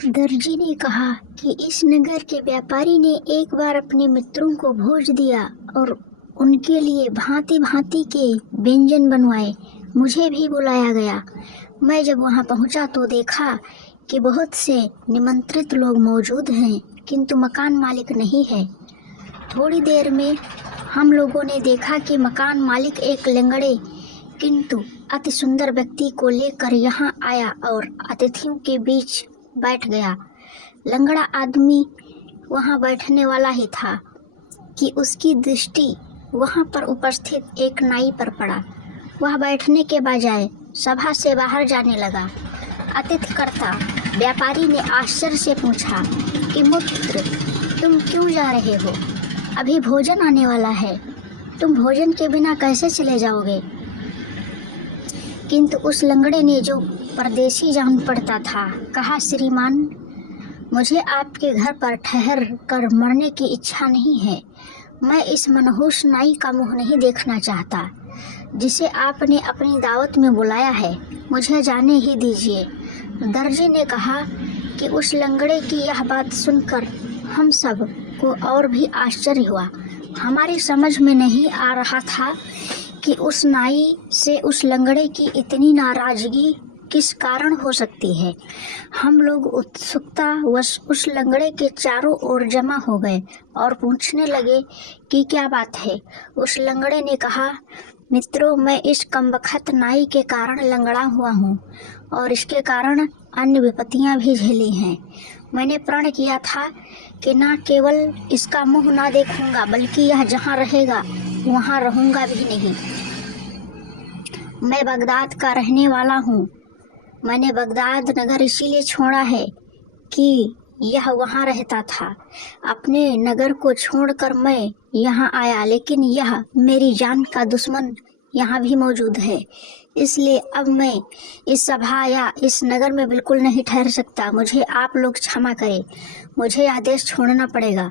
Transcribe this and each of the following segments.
दर्जी ने कहा कि इस नगर के व्यापारी ने एक बार अपने मित्रों को भोज दिया और उनके लिए भांति भांति के व्यंजन बनवाए। मुझे भी बुलाया गया। मैं जब वहां पहुंचा तो देखा कि बहुत से निमंत्रित लोग मौजूद हैं, किंतु मकान मालिक नहीं है। थोड़ी देर में हम लोगों ने देखा कि मकान मालिक एक लंगड़े किंतु अति सुंदर व्यक्ति को लेकर यहाँ आया और अतिथियों के बीच बैठ गया। लंगड़ा आदमी वहाँ बैठने वाला ही था कि उसकी दृष्टि वहाँ पर उपस्थित एक नाई पर पड़ा। वह बैठने के बजाय सभा से बाहर जाने लगा। अतिथिकर्ता व्यापारी ने आश्चर्य से पूछा कि मित्र, तुम क्यों जा रहे हो? अभी भोजन आने वाला है, तुम भोजन के बिना कैसे चले जाओगे? किंतु उस लंगड़े ने, जो परदेसी जान पड़ता था, कहा, श्रीमान, मुझे आपके घर पर ठहर कर मरने की इच्छा नहीं है। मैं इस मनहूस नाई का मुंह नहीं देखना चाहता जिसे आपने अपनी दावत में बुलाया है। मुझे जाने ही दीजिए। दर्जी ने कहा कि उस लंगड़े की यह बात सुनकर हम सब को और भी आश्चर्य हुआ। हमारी समझ में नहीं आ रहा था कि उस नाई से उस लंगड़े की इतनी नाराजगी किस कारण हो सकती है। हम लोग उत्सुकतावश उस लंगड़े के चारों ओर जमा हो गए और पूछने लगे कि क्या बात है। उस लंगड़े ने कहा, मित्रों, मैं इस कमबख्त नाई के कारण लंगड़ा हुआ हूँ और इसके कारण अन्य विपत्तियाँ भी झेली हैं। मैंने प्रण किया था कि न केवल इसका मुंह ना देखूंगा, बल्कि यह जहाँ रहेगा वहाँ रहूंगा भी नहीं। मैं बगदाद का रहने वाला हूँ। मैंने बगदाद नगर इसीलिए छोड़ा है कि यह वहाँ रहता था। अपने नगर को छोड़कर मैं यहाँ आया, लेकिन यह मेरी जान का दुश्मन यहाँ भी मौजूद है। इसलिए अब मैं इस सभा या इस नगर में बिल्कुल नहीं ठहर सकता। मुझे आप लोग क्षमा करें। मुझे यह देश छोड़ना पड़ेगा,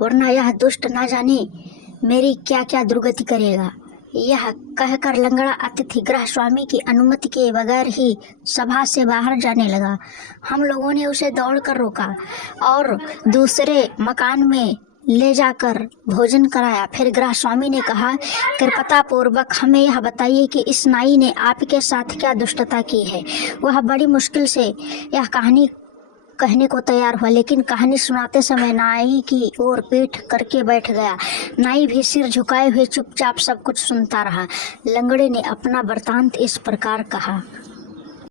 वरना यह दुष्ट ना जाने मेरी क्या क्या दुर्गति करेगा। यह कहकर लंगड़ा अतिथि गृह स्वामी की अनुमति के बगैर ही सभा से बाहर जाने लगा। हम लोगों ने उसे दौड़कर रोका और दूसरे मकान में ले जाकर भोजन कराया। फिर गृह स्वामी ने कहा, कृपा पूर्वक हमें यह बताइए कि इस नाई ने आपके साथ क्या दुष्टता की है। वह बड़ी मुश्किल से यह कहानी कहने को तैयार हुआ, लेकिन कहानी सुनाते समय नाई की ओर पीठ करके बैठ गया। नाई भी सिर झुकाए हुए चुपचाप सब कुछ सुनता रहा। लंगड़े ने अपना वृतांत इस प्रकार कहा।